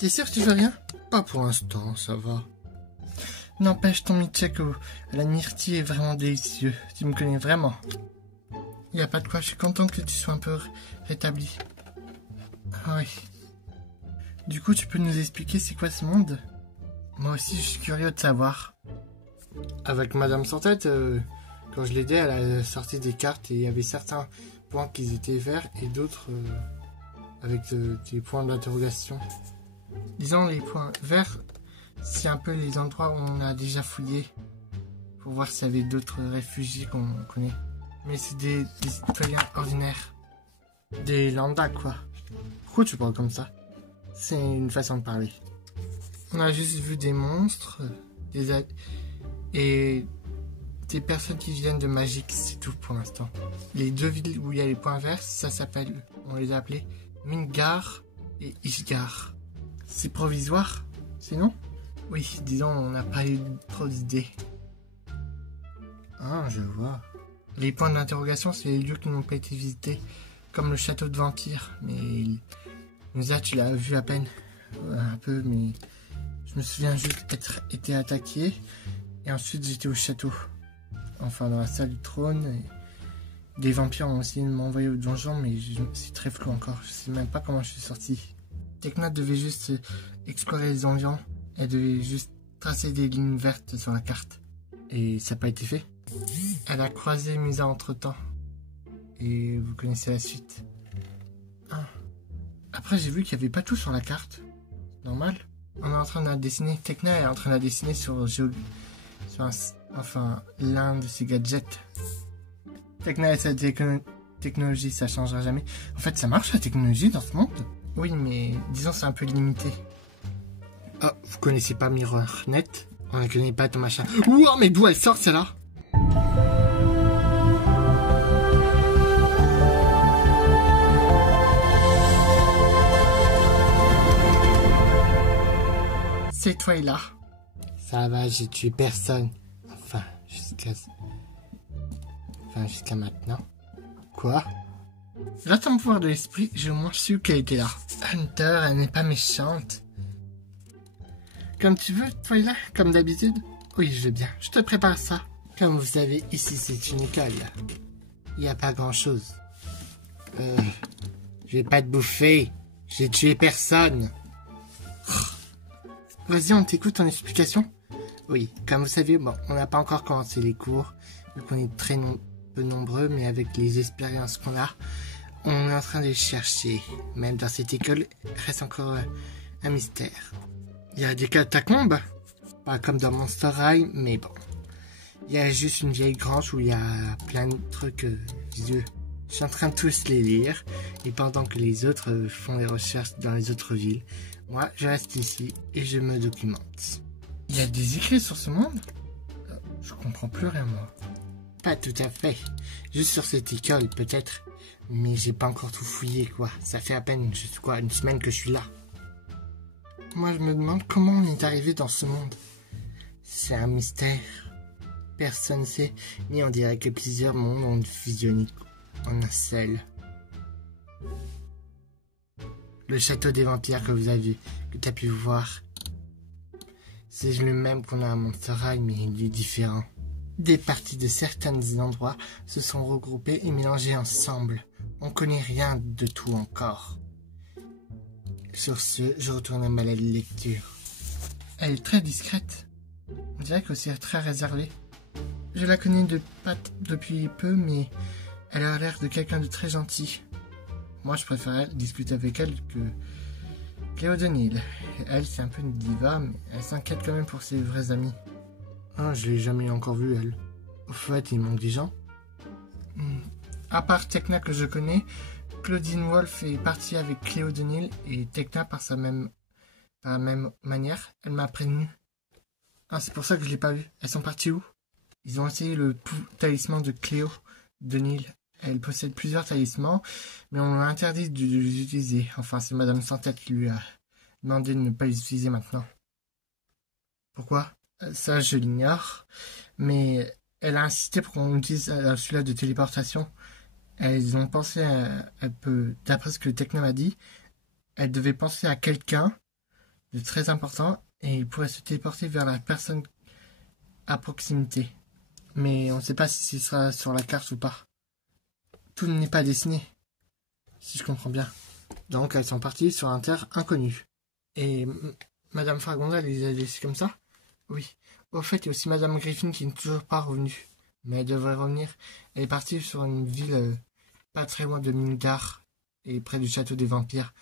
T'es sûr que tu veux rien? Pas pour l'instant, ça va. N'empêche, ton milkshake à la myrtille est vraiment délicieux. Tu me connais vraiment. Y a pas de quoi, je suis contente que tu sois un peu rétabli. Ah oui. Du coup, tu peux nous expliquer c'est quoi ce monde? Moi aussi, je suis curieux de savoir. Avec Madame Sans-Tête, quand je l'aidais, elle a sorti des cartes et il y avait certains points qui étaient verts et d'autres avec des points d'interrogation. Disons, les points verts, c'est un peu les endroits où on a déjà fouillé pour voir s'il y avait d'autres réfugiés qu'on connaît. Mais c'est des citoyens ordinaires. Des lambda, quoi. Pourquoi tu parles comme ça? C'est une façon de parler. On a juste vu des monstres, et des personnes qui viennent de Magique, c'est tout pour l'instant. Les deux villes où il y a les points verts, ça s'appelle, on les a appelés Midgar et Ishgar. C'est provisoire, sinon? Oui, disons, on n'a pas eu trop d'idées. Ah, je vois. Les points d'interrogation, c'est les lieux qui n'ont pas été visités, comme le château de Vampire. Mais Musa, tu l'as vu à peine, un peu, mais je me souviens juste être été attaqué. Et ensuite, j'étais au château. Enfin, dans la salle du trône. Et des vampires ont essayé de m'envoyer au donjon, mais c'est très flou encore. Je sais même pas comment je suis sorti. Tekna devait juste explorer les environs. Elle devait juste tracer des lignes vertes sur la carte. Et ça n'a pas été fait. Elle a croisé Musa entre-temps. Et vous connaissez la suite. Ah. Après, j'ai vu qu'il n'y avait pas tout sur la carte. Normal. On est en train de la dessiner. Tekna est en train de la dessiner sur l'un de ses gadgets. Tekna et sa technologie, ça changera jamais. En fait, ça marche la technologie dans ce monde? Oui, mais disons c'est un peu limité. Ah, vous connaissez pas MirrorNet? On ne connaît pas ton machin. Ouah, mais d'où elle sort celle-là? C'est toi et là. Ça va, j'ai tué personne. Enfin, jusqu'à maintenant. Quoi? Grâce à mon pouvoir de l'esprit, j'ai au moins su qu'elle était là. Hunter, elle n'est pas méchante. Comme tu veux, toi et là, comme d'habitude? Oui, je veux bien. Je te prépare ça. Comme vous savez, ici c'est une école. Il n'y a pas grand-chose. Je vais pas te bouffer. J'ai tué personne. Vas-y, on t'écoute ton explication. Oui, comme vous savez, bon, on n'a pas encore commencé les cours, vu qu'on est très peu nombreux, mais avec les expériences qu'on a, on est en train de les chercher. Même dans cette école, il reste encore un mystère. Il y a des catacombes, pas comme dans Monster High, mais bon. Il y a juste une vieille grange où il y a plein de trucs vieux. Je suis en train de tous les lire, et pendant que les autres font des recherches dans les autres villes, moi, je reste ici et je me documente. Il y a des écrits sur ce monde? Je comprends plus rien, moi. Pas tout à fait. Juste sur cette école, peut-être. Mais j'ai pas encore tout fouillé, quoi. Ça fait à peine, une semaine que je suis là. Moi, je me demande comment on est arrivé dans ce monde. C'est un mystère. Personne ne sait, mais on dirait que plusieurs mondes ont fusionné en un seul. Le château des vampires que vous avez, que tu as pu voir, c'est le même qu'on a à Monster High, mais il est différent. Des parties de certains endroits se sont regroupées et mélangées ensemble. On connaît rien de tout encore. Sur ce, je retourne à ma lecture. Elle est très discrète. On dirait que c'est très réservé. Je la connais depuis peu, mais elle a l'air de quelqu'un de très gentil. Moi, je préférais discuter avec elle que Cléo Denil. Elle, c'est un peu une diva, mais elle s'inquiète quand même pour ses vrais amis. Ah, je l'ai jamais encore vue, elle. Au fait, il manque des gens. À part Tekna que je connais, Claudine Wolf est partie avec Cléo Denil et Tekna par la même manière, elle m'a prévenu. Ah, c'est pour ça que je l'ai pas vue. Elles sont parties où? Ils ont essayé le talisman de Cléo Denil. Elle possède plusieurs talismans, mais on l'a interdit de les utiliser. Enfin, c'est Madame Sans-Tête qui lui a demandé de ne pas les utiliser maintenant. Pourquoi? Ça, je l'ignore. Mais elle a insisté pour qu'on utilise celui-là de téléportation. Elles ont pensé d'après ce que Tekna m'a dit, elle devait penser à quelqu'un de très important et il pourrait se téléporter vers la personne à proximité. Mais on ne sait pas si ce sera sur la carte ou pas. Tout n'est pas dessiné, si je comprends bien. Donc elles sont parties sur un terre inconnu. Et Madame Fragonda les a laissées comme ça? Oui. Au fait, il y a aussi Madame Griffin qui n'est toujours pas revenue. Mais elle devrait revenir. Elle est partie sur une ville pas très loin de Midgard et près du château des vampires.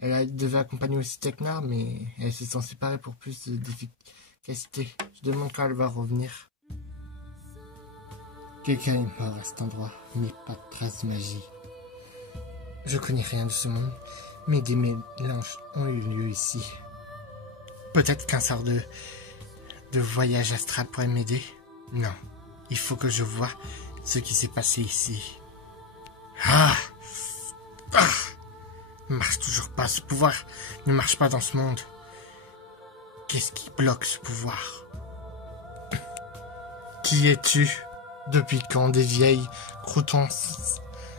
Devait accompagner aussi Teknar, mais elle se sont séparées pour plus d'efficacité. Je demande quand elle va revenir. Quelqu'un est mort à cet endroit, mais pas de trace de magie. Je connais rien de ce monde, mais des mélanges ont eu lieu ici. Peut-être qu'un sort de voyage astral pourrait m'aider? Non, il faut que je voie ce qui s'est passé ici. Marche toujours pas, ce pouvoir ne marche pas dans ce monde. Qu'est-ce qui bloque ce pouvoir? Qui es-tu? Depuis quand des vieilles croutons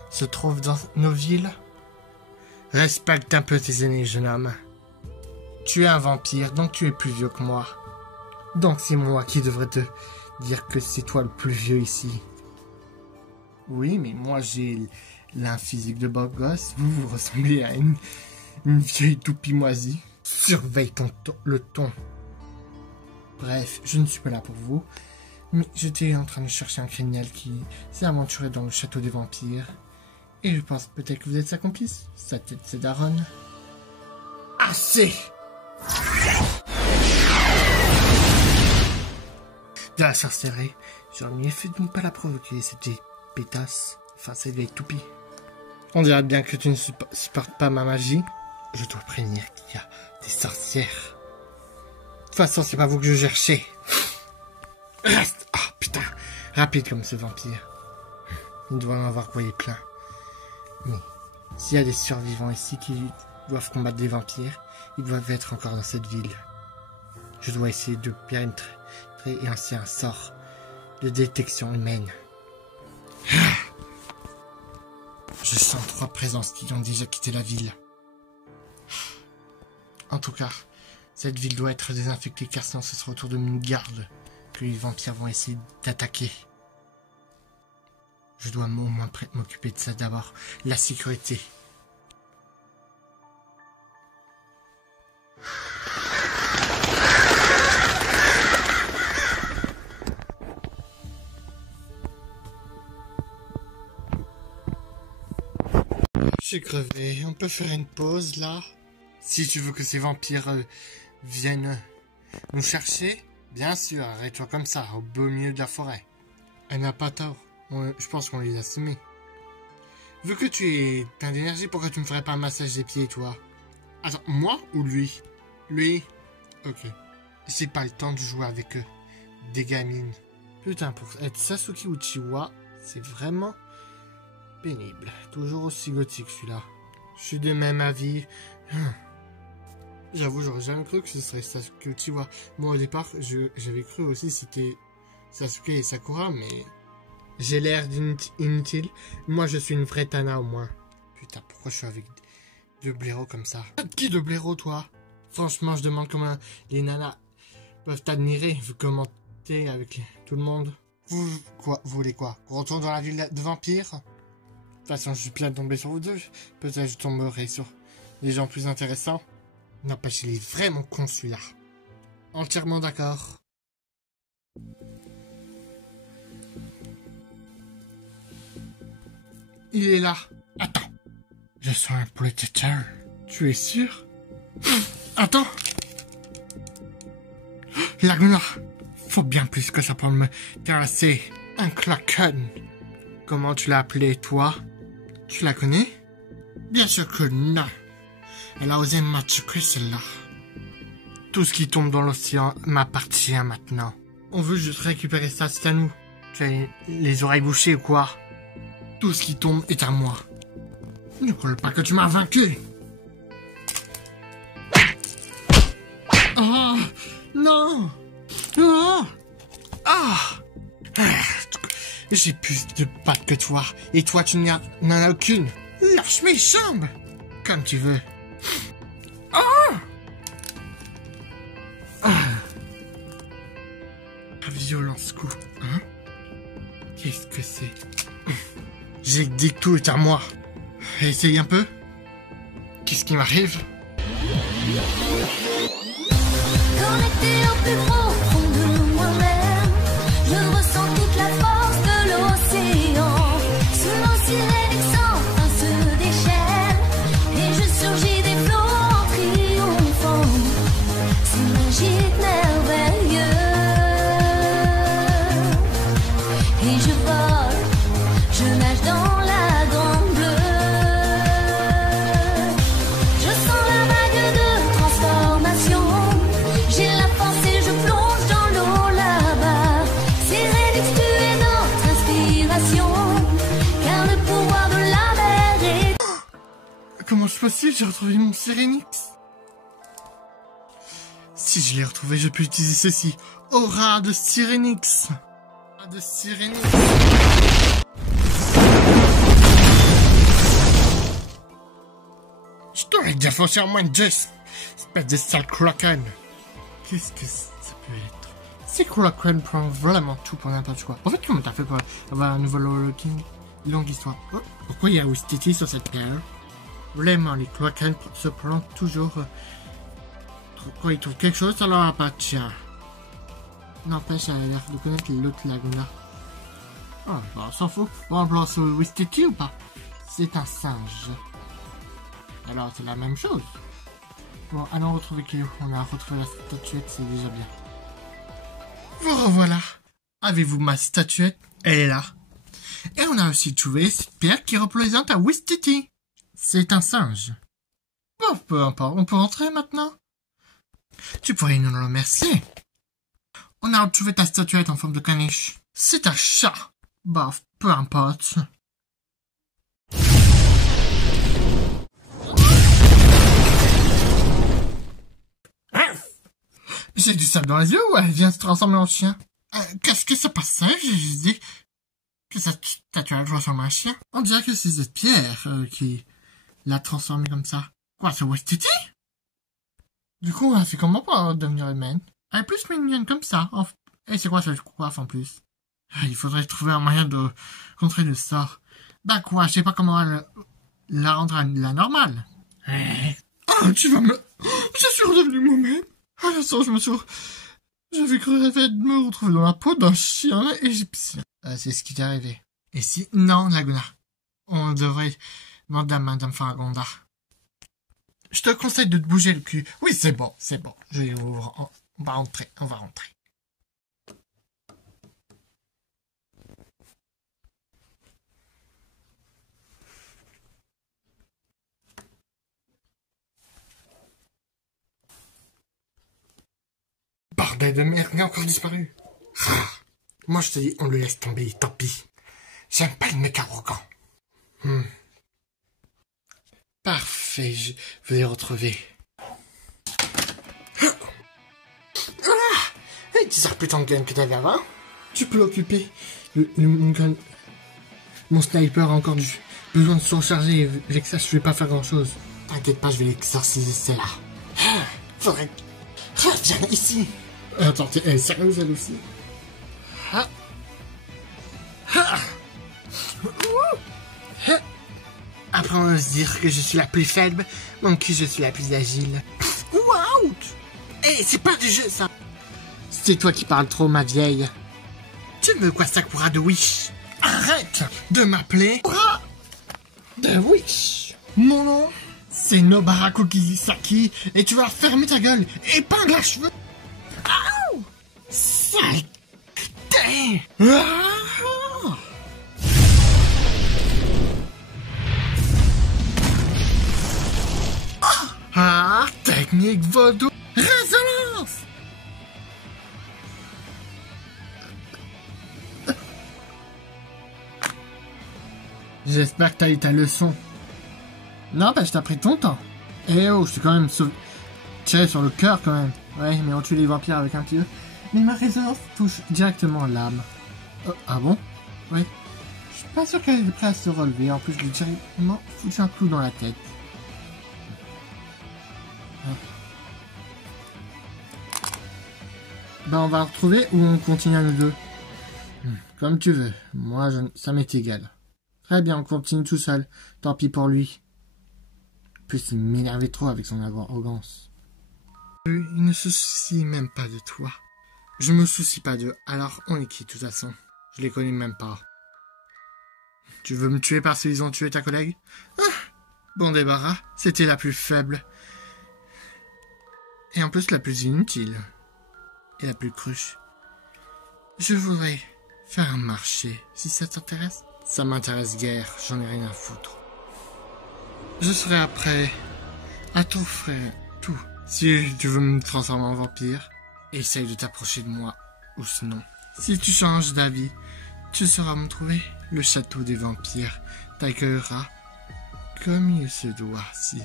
se trouvent dans nos villes? Respecte un peu tes aînés, jeune homme. Tu es un vampire, donc tu es plus vieux que moi. Donc c'est moi qui devrais te dire que c'est toi le plus vieux ici. Oui, mais moi j'ai l'un physique de beau gosse, vous ressemblez à une vieille toupie moisie. Surveille le ton. Bref, je ne suis pas là pour vous, mais j'étais en train de chercher un criminel qui s'est aventuré dans le château des vampires. Et je pense peut-être que vous êtes sa complice. Sa tête c'est Daron. Assez! De la sorcellerie, j'aurais mieux fait de ne pas la provoquer, cette vieille pétasse. Enfin, cette vieille toupie. On dirait bien que tu ne supportes pas ma magie. Je dois prévenir qu'il y a des sorcières. De toute façon, c'est pas vous que je cherchais. Reste! Oh putain! Rapide comme ce vampire. Il doit en avoir envoyé plein. Mais s'il y a des survivants ici qui doivent combattre des vampires, ils doivent être encore dans cette ville. Je dois essayer de pénétrer et ainsi un sort de détection humaine. Je sens 3 présences qui ont déjà quitté la ville. En tout cas, cette ville doit être désinfectée car sinon ce sera autour de Midgard que les vampires vont essayer d'attaquer. Je dois au moins m'occuper de ça d'abord. La sécurité. Je suis crevé. On peut faire une pause là? Si tu veux que ces vampires viennent nous chercher, bien sûr, arrête-toi comme ça, au beau milieu de la forêt. Elle n'a pas tort. Je pense qu'on les a semés. Vu que tu es plein d'énergie, pourquoi tu me ferais pas un massage des pieds, toi? Attends, moi ou lui? Lui? Ok. J'ai pas le temps de jouer avec eux. Des gamines. Putain, pour être Sasuke Uchiwa, c'est vraiment pénible. Toujours aussi gothique, celui-là. Je suis de même avis. J'avoue, j'aurais jamais cru que ce serait Sasuke Uchiwa. Moi, au départ, j'avais cru aussi que c'était Sasuke et Sakura, mais... J'ai l'air inutile. Moi, je suis une vraie Tana, au moins. Putain, pourquoi je suis avec deux blaireaux comme ça? Qui de blaireaux, toi? Franchement, je demande comment les nanas peuvent t'admirer, vu comment t'es avec tout le monde. Vous voulez quoi? Qu'on retourne dans la ville de vampires? De toute façon, je suis bien tombé sur vous deux. Peut-être je tomberai sur des gens plus intéressants. N'empêche, il est vraiment con, celui-là. Entièrement d'accord. Il est là. Attends. Je sens un prédateur. Tu es sûr? Attends. Laguna. Faut bien plus que ça pour me terrasser. Un Kraken. Comment tu l'as appelé, toi? Tu la connais? Bien sûr que non. Elle a osé m'attaquer, celle-là. Tout ce qui tombe dans l'océan m'appartient maintenant. On veut juste récupérer ça, c'est à nous. Tu as les oreilles bouchées ou quoi? Tout ce qui tombe est à moi. Ne crois pas que tu m'as vaincu. Oh, non. Oh. Ah. J'ai plus de pattes que toi. Et toi, tu n'en as aucune. Lâche mes jambes. Comme tu veux. Oh. violent ce coup. Hein? Qu'est-ce que c'est? J'ai dit que tout est à moi. Essaye un peu. Qu'est-ce qui m'arrive? Connecté au plus profond de moi-même, je ressens toute la force de l'océan. Sous nos sirènes sans fin se déchaîne, et je surgis des flots en triomphant. C'est magique, merveilleux. Et je vole, je nage dans la grande bleue. Je sens la vague de transformation. J'ai la force et je plonge dans l'eau là-bas. Sérénix, tu es notre inspiration, car le pouvoir de la mer est... Comment c'est possible? J'ai retrouvé mon Sérénix. Si je l'ai retrouvé, je peux utiliser ceci. Aura de Sérénix. Aura de Sérénix. Je t'aurais déjà foncé en moins de 10. Espèce de sale Kraken. Qu'est-ce que ça peut être? Ces Kraken prend vraiment tout pour n'importe quoi. En fait, comment t'as fait pour avoir un nouveau Looking? Longue histoire. Oh, pourquoi il y a Wistiti sur cette pierre? Vraiment, les Kraken se plantent toujours. Quand ils trouvent quelque chose, ça leur appartient. N'empêche, elle a l'air de connaître l'autre Laguna. Oh, bah, on s'en fout. Bon, on place Wistiti ou pas? C'est un singe. Alors, c'est la même chose. Bon, allons retrouver Kyo. On a retrouvé la statuette, c'est déjà bien. Vous revoilà. Avez-vous ma statuette? Elle est là. Et on a aussi trouvé cette pierre qui représente un Wistiti. C'est un singe. Bon, peu importe. On peut rentrer maintenant? Tu pourrais nous le remercier. On a retrouvé ta statuette en forme de caniche. C'est un chat. Bof, peu importe. J'ai du sable dans les yeux ou elle vient se transformer en chien? Qu'est-ce que ça passait? J'ai juste dit que cette statue ressemble à un chien. On dirait que c'est cette pierre qui l'a transformée comme ça. Quoi, c'est Wistiti? Du coup, elle fait comment pour devenir humaine? Elle est plus mignonne comme ça. Et c'est quoi cette coiffe en plus? Il faudrait trouver un moyen de contrer le sort. Bah quoi, je sais pas comment la rendre à la normale. Oh, tu vas me... Je suis redevenu moi-même. À l'instant, j'avais cru rêver de me retrouver dans la peau d'un chien égyptien. C'est ce qui t'est arrivé. Et si... Non, Laguna. On devrait demander à Madame Faragonda. Je te conseille de te bouger le cul. Oui, c'est bon, c'est bon. On va rentrer, on va rentrer. Bordel de merde, il a encore disparu. Ah, moi je te dis, on le laisse tomber, tant pis. J'aime pas le mec arrogant. Parfait, je vous ai retrouvé. Et tu sers plus ton gun que t'avais avant? Tu peux l'occuper. Mon sniper a encore besoin de se recharger. Avec ça, je vais pas faire grand chose. T'inquiète pas, je vais l'exorciser, c'est là. Faudrait... Viens ici. Attends, elle est sérieuse elle aussi? Après on va se dire que je suis la plus faible, donc que je suis la plus agile. Waouh! Eh, c'est pas du jeu ça! C'est toi qui parles trop, ma vieille. Tu veux quoi, Sakura de Wish? Arrête de m'appeler Sakura de Wish. Mon nom, c'est Nobaraku Kisaki, et tu vas fermer ta gueule, épingle à cheveux. Aouh! Saleté! Technique vaudou. Résonance! J'espère que t'as eu ta leçon. Non, bah je t'ai pris ton temps. Eh oh, je t'ai quand même tiré sur le cœur quand même. Ouais, mais on tue les vampires avec un pieu. Mais ma résonance touche directement l'âme. Ah bon? Ouais. Je suis pas sûr qu'elle est prête à se relever. En plus, je lui ai directement foutu un clou dans la tête. Bah on va retrouver ou on continue à nous deux? Comme tu veux. Moi, ça m'est égal. Très bien, on continue tout seul. Tant pis pour lui. En plus, il m'énervait trop avec son arrogance. Il ne se soucie même pas de toi. Je me soucie pas d'eux. Alors, on est qui, de toute façon? Je les connais même pas. Tu veux me tuer parce qu'ils ont tué ta collègue? Ah, bon débarras. C'était la plus faible. Et en plus, la plus inutile. Et la plus cruche. Je voudrais faire un marché, si ça t'intéresse. Ça m'intéresse guère, j'en ai rien à foutre. Je serai après à t'offrir tout. Si tu veux me transformer en vampire, essaye de t'approcher de moi. Ou sinon, si tu changes d'avis, tu sauras me trouver. Le château des vampires t'accueillera comme il se doit, si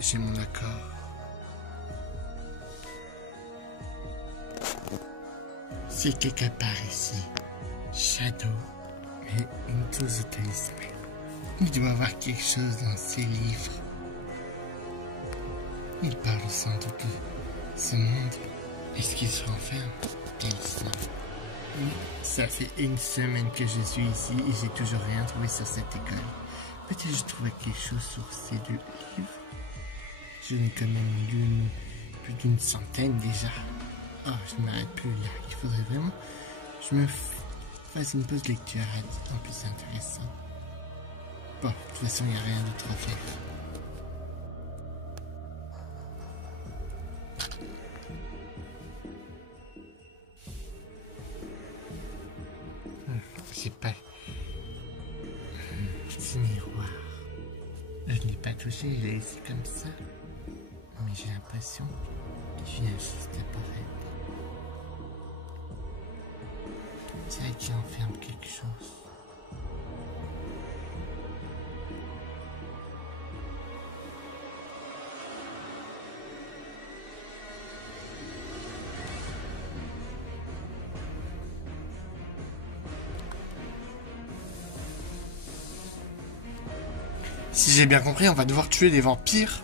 j'ai mon accord. C'est quelque part ici. Shadow et Into the Talisman. Il doit y avoir quelque chose dans ces livres. Il parle sans doute de ce monde. Est-ce qu'il se renferme? Talisman. Oui, ça fait une semaine que je suis ici et j'ai toujours rien trouvé sur cette école. Peut-être que je trouverai quelque chose sur ces deux livres. Je n'ai quand même lu plus d'une centaine déjà. Oh, je ne m'arrête plus là. Il faudrait vraiment que je me fasse une pause lecture. En plus, c'est intéressant. Bon, de toute façon, il n'y a rien d'autre à faire. J'ai pas... Ce miroir. Je ne l'ai pas touché, je l'ai laissé comme ça. Mais j'ai l'impression qu'il vient juste d'apparaître. On dirait qu'il enferme quelque chose. Si j'ai bien compris, on va devoir tuer des vampires.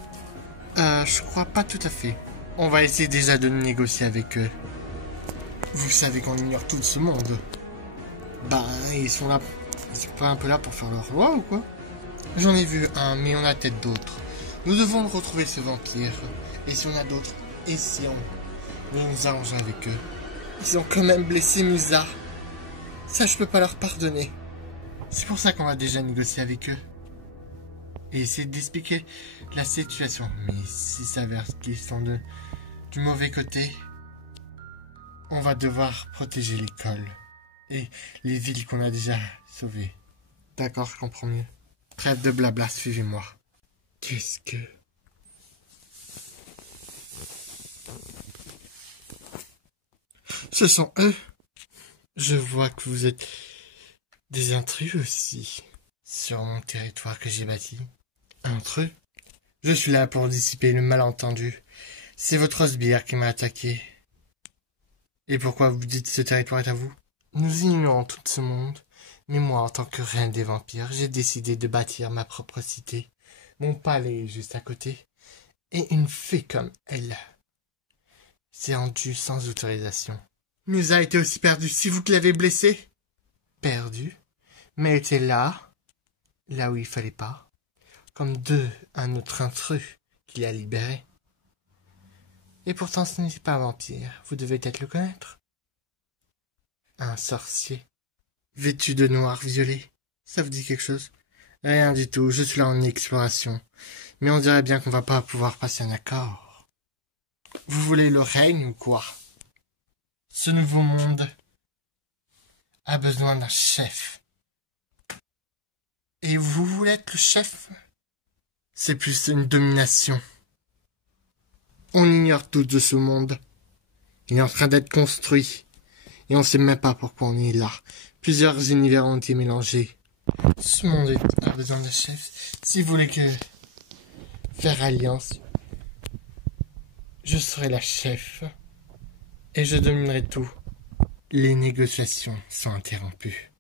Je crois pas tout à fait. On va essayer déjà de négocier avec eux. Vous savez qu'on ignore tout ce monde. Bah, ils sont là. Ils sont pas un peu là pour faire leur loi ou quoi? J'en ai vu un, mais on a peut-être d'autres. Nous devons retrouver ce vampire. Et si on a d'autres, essayons de nous arranger avec eux. Ils ont quand même blessé Musa. Ça, je peux pas leur pardonner. C'est pour ça qu'on va déjà négocier avec eux. Et essayer d'expliquer la situation. Mais s'il s'avère qu'ils sont du mauvais côté, on va devoir protéger l'école et les villes qu'on a déjà sauvées. D'accord, je comprends mieux. Trêve de blabla, suivez-moi. Qu'est-ce que... Ce sont eux. Je vois que vous êtes des intrus aussi sur mon territoire que j'ai bâti. Intrus? Je suis là pour dissiper le malentendu. C'est votre sbire qui m'a attaqué. Et pourquoi vous dites que ce territoire est à vous? Nous ignorons tout ce monde, mais moi, en tant que reine des vampires, j'ai décidé de bâtir ma propre cité. Mon palais est juste à côté, et une fée comme elle s'est rendue sans autorisation. Musa a été aussi perdue, c'est vous qui l'avez blessée? Perdue? Mais elle était là où il fallait pas. Comme un autre intrus qui l'a libéré. Et pourtant ce n'est pas un vampire, vous devez peut-être le connaître. Un sorcier, vêtu de noir violet, ça vous dit quelque chose? Rien du tout, je suis là en exploration. Mais on dirait bien qu'on va pas pouvoir passer un accord. Vous voulez le règne ou quoi? Ce nouveau monde a besoin d'un chef. Et vous voulez être le chef? C'est plus une domination. On ignore tout de ce monde. Il est en train d'être construit. Et on sait même pas pourquoi on est là. Plusieurs univers ont été mélangés. Ce monde a besoin de chef. Si vous voulez que faire alliance, je serai la chef. Et je dominerai tout. Les négociations sont interrompues.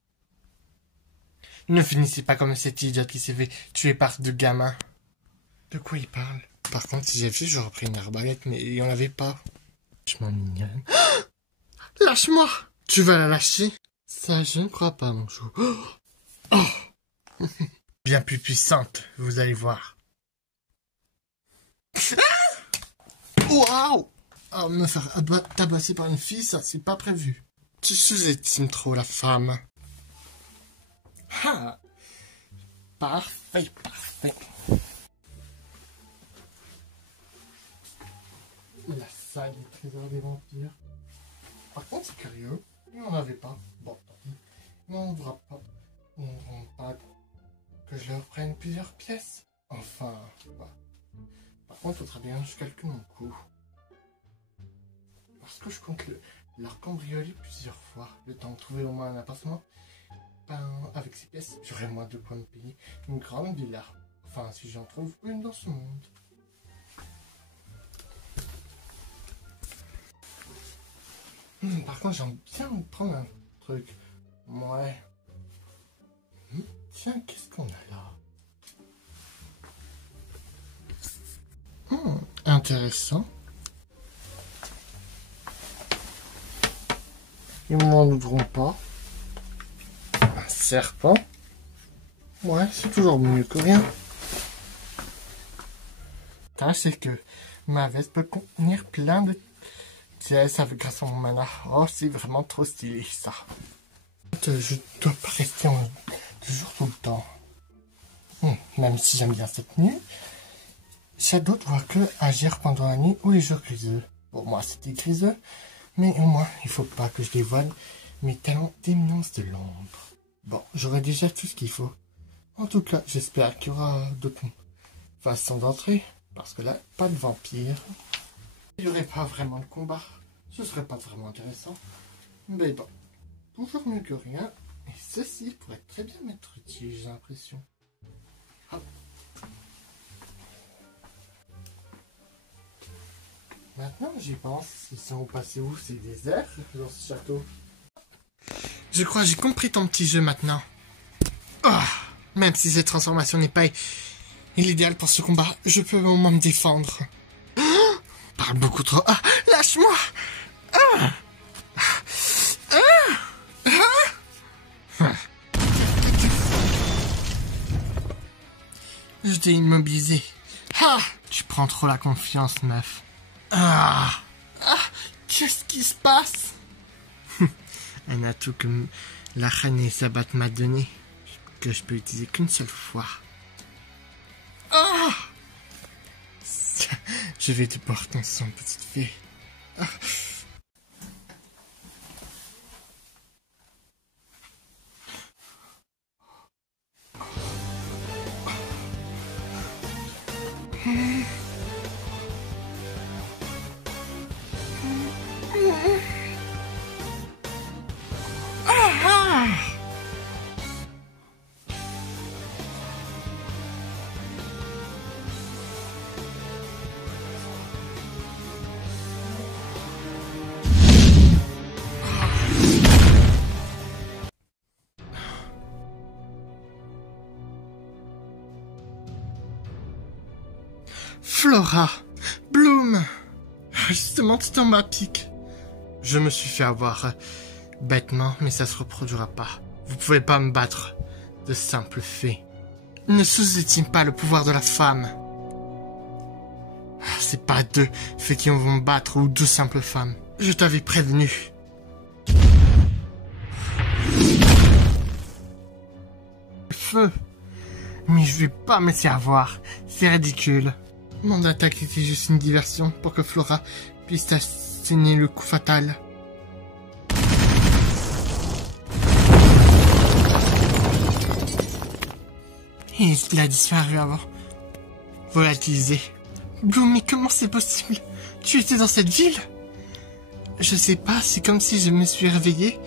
Ne finissez pas comme cet idiot qui s'est fait tuer par deux gamins. De quoi il parle? Par contre, si j'ai vu, j'aurais pris une arbalète, mais il n'y en avait pas. vachement mignonne. Lâche-moi! Tu vas la lâcher? Ça, je ne crois pas, mon chou. Oh. Bien plus puissante, vous allez voir. Waouh! Oh, me faire tabasser par une fille, ça, c'est pas prévu. Tu sous-estimes trop la femme. Ah. Parfait, parfait. La salle des trésors des vampires. Par contre, c'est curieux. Il n'en avait pas. Bon, tant pis. Mais on ne voudra pas. On ne voudra pas que je leur prenne plusieurs pièces. Enfin, bah. Par contre, il faudra bien que je calcule mon coût. Parce que je compte leur cambrioler plusieurs fois. Le temps de trouver au moins un appartement. Ben, avec ces pièces, j'aurai moins de quoi me payer une grande villa. Enfin, si j'en trouve une dans ce monde. Par contre, j'aime bien prendre un truc. Ouais. Tiens, qu'est-ce qu'on a là? Intéressant. Ils m'en ouvriront pas. Un serpent. Ouais, c'est toujours mieux que rien. C'est que ma veste peut contenir plein de pièces grâce à mon mana. Oh, c'est vraiment trop stylé, ça. Je dois pas rester toujours tout le temps. Même si j'aime bien cette nuit, Shadow doit que agir pendant la nuit ou les jours griseux. Pour moi, c'était griseux, mais au moins, il faut pas que je dévoile mes talents d'éminence de l'ombre. Bon, j'aurai déjà tout ce qu'il faut. En tout cas, j'espère qu'il y aura d'autres façons d'entrer, parce que là, pas de vampire. Il n'y aurait pas vraiment de combat. Ce serait pas vraiment intéressant. Mais bon, toujours mieux que rien. Et ceci pourrait très bien m'être utile, j'ai l'impression. Hop. Maintenant, j'y pense. Ils sont passés où ces déserts dans ce château? Je crois que j'ai compris ton petit jeu maintenant. Oh, même si cette transformation n'est pas l'idéal pour ce combat, je peux au moins me défendre. Oh, parle beaucoup trop. Ah, lâche-moi. Ah. Je t'ai immobilisé. Ah, tu prends trop la confiance, meuf. Qu'est-ce qui se passe? Un atout que la reine Elisabeth m'a donné, que je peux utiliser qu'une seule fois. Je vais te porter ton sang, petite fée. Flora, Bloom, justement tu tombes à pic. Je me suis fait avoir bêtement, mais ça se reproduira pas. Vous pouvez pas me battre, de simples fées. Ne sous-estime pas le pouvoir de la femme. C'est pas deux fées qui vont me battre ou deux simples femmes. Je t'avais prévenu. Feu. Mais je vais pas me laisser avoir. C'est ridicule. Mon attaque était juste une diversion pour que Flora puisse asséner le coup fatal. Et il a disparu avant. Volatilisé. Bloom, mais comment c'est possible? Tu étais dans cette ville? Je sais pas, c'est comme si je me suis réveillé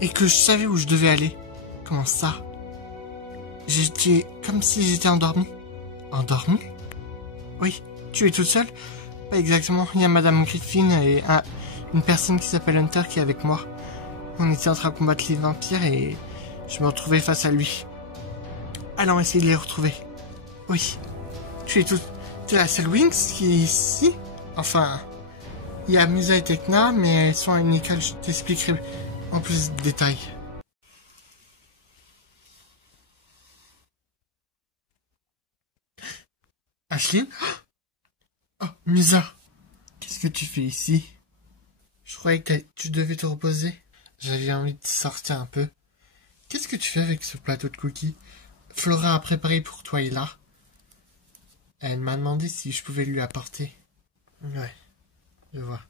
et que je savais où je devais aller. Comment ça? J'étais comme si j'étais endormi. Endormi? Oui, tu es toute seule? Pas exactement, il y a Madame Griffin et une personne qui s'appelle Hunter qui est avec moi. On était en train de combattre les vampires et je me retrouvais face à lui. Allons essayer de les retrouver. Oui, tu es la seule Winx qui est ici? Enfin, Il y a Musa et Tekna, mais elles sont à une école, je t'expliquerai en plus de détails. Ashlyn? Oh, Musa! Qu'est-ce que tu fais ici? Je croyais que tu devais te reposer. J'avais envie de sortir un peu. Qu'est-ce que tu fais avec ce plateau de cookies? Flora a préparé pour toi et là. Elle m'a demandé si je pouvais lui apporter. Ouais, je vois.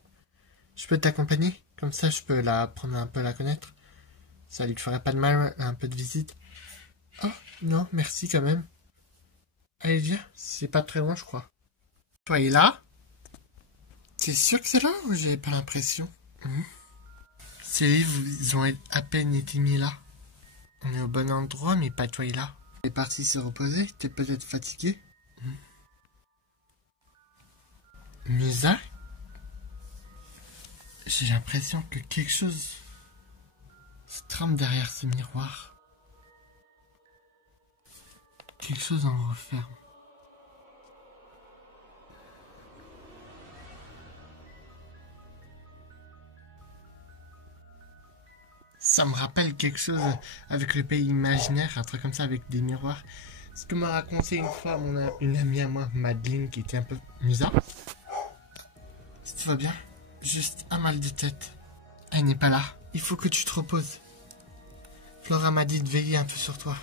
Je peux t'accompagner? Comme ça, je peux apprendre un peu à la connaître. Ça lui ferait pas de mal, un peu de visite. Oh, non, merci quand même. Allez, viens, c'est pas très loin, je crois. Toi et là? T'es sûr que c'est là ou j'ai pas l'impression? Ces livres, ils ont à peine été mis là. On est au bon endroit, mais pas toi et là. T'es parti se reposer? T'es peut-être fatigué? Musa? J'ai l'impression que quelque chose se trame derrière ce miroir. Quelque chose en referme. Ça me rappelle quelque chose avec le pays imaginaire, un truc comme ça avec des miroirs. Ce que m'a raconté une fois une amie à moi, Madeleine, qui était un peu Musa. Si tout va bien, juste un mal de tête. Elle n'est pas là. Il faut que tu te reposes. Flora m'a dit de veiller un peu sur toi.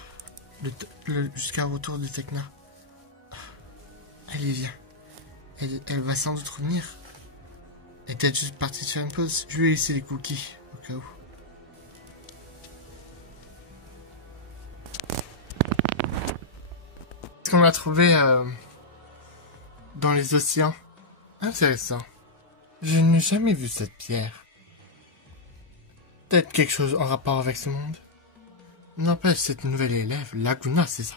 Jusqu'à retour de Tekna. Allez, viens. Elle va sans doute revenir. Elle était juste partie faire une pause. Je lui ai laissé les cookies, au cas où. Ce qu'on a trouvé dans les océans. Intéressant. Je n'ai jamais vu cette pierre. Peut-être quelque chose en rapport avec ce monde. N'empêche, cette nouvelle élève, Laguna, c'est ça.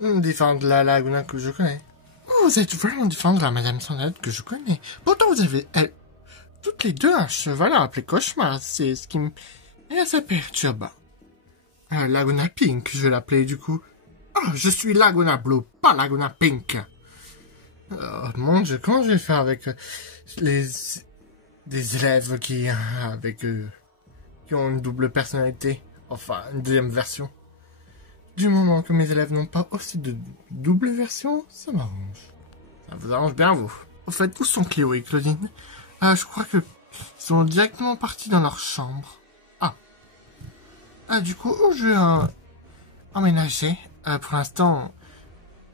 Différente de la Laguna que je connais. Vous êtes vraiment différente de la Madame Sandalette que je connais. Pourtant, vous avez, toutes les deux un cheval appelé Cauchemar. C'est ce qui me... Et ça perturbe. Laguna Pink, je l'appelais du coup. Oh, je suis Laguna Blue, pas Laguna Pink. Oh, mon Dieu, comment je vais faire avec des élèves qui ont une double personnalité, enfin une deuxième version. Du moment que mes élèves n'ont pas aussi de double version, ça m'arrange. Ça vous arrange bien, vous. Au fait, où sont Cléo et Claudine? Je crois que ils sont directement partis dans leur chambre. Du coup, où je vais emménager? Pour l'instant,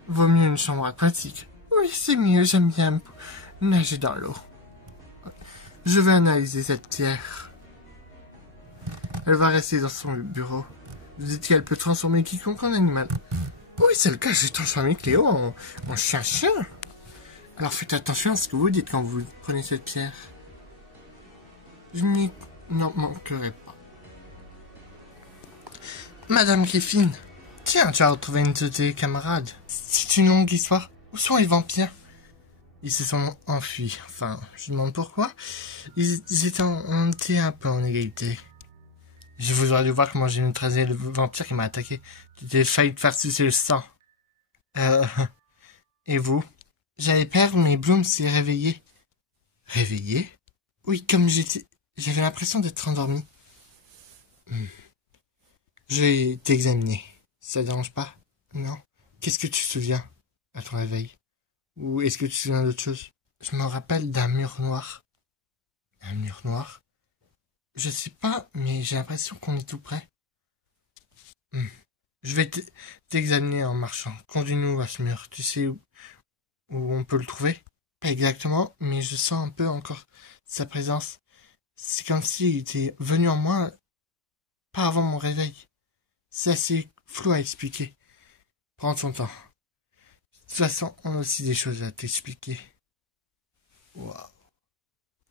vaut mieux une chambre aquatique. Oui, c'est mieux, j'aime bien nager dans l'eau. Je vais analyser cette pierre. Elle va rester dans son bureau. Vous dites qu'elle peut transformer quiconque en animal. Oui, c'est le cas, j'ai transformé Cléo en chien-chien. Alors faites attention à ce que vous dites quand vous prenez cette pierre. Je n'en manquerai pas. Madame Griffin, tiens, tu as retrouvé une de tes camarades. C'est une longue histoire. Où sont les vampires? Ils se sont enfuis. Enfin, je demande pourquoi. Ils étaient un peu en égalité. Je vous aurais dû voir comment j'ai neutralisé le vampire qui m'a attaqué. J'ai failli te faire sucer le sang. Et vous? J'avais peur, mais Bloom s'est réveillé. Réveillé? Oui, comme j'avais l'impression d'être endormi. Je vais t'examiner. Ça te dérange pas? Non? Qu'est-ce que tu te souviens à ton réveil? Ou est-ce que tu te souviens d'autre chose? Je me rappelle d'un mur noir. Un mur noir? Je sais pas, mais j'ai l'impression qu'on est tout près. Je vais t'examiner en marchant. Conduis-nous à ce mur. Tu sais où on peut le trouver? Pas exactement, mais je sens un peu encore sa présence. C'est comme s'il était venu en moi, pas avant mon réveil. C'est assez flou à expliquer. Prends ton temps. De toute façon, on a aussi des choses à t'expliquer. Waouh.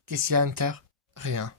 Qu'est-ce qu'il y a, Hunter? Rien.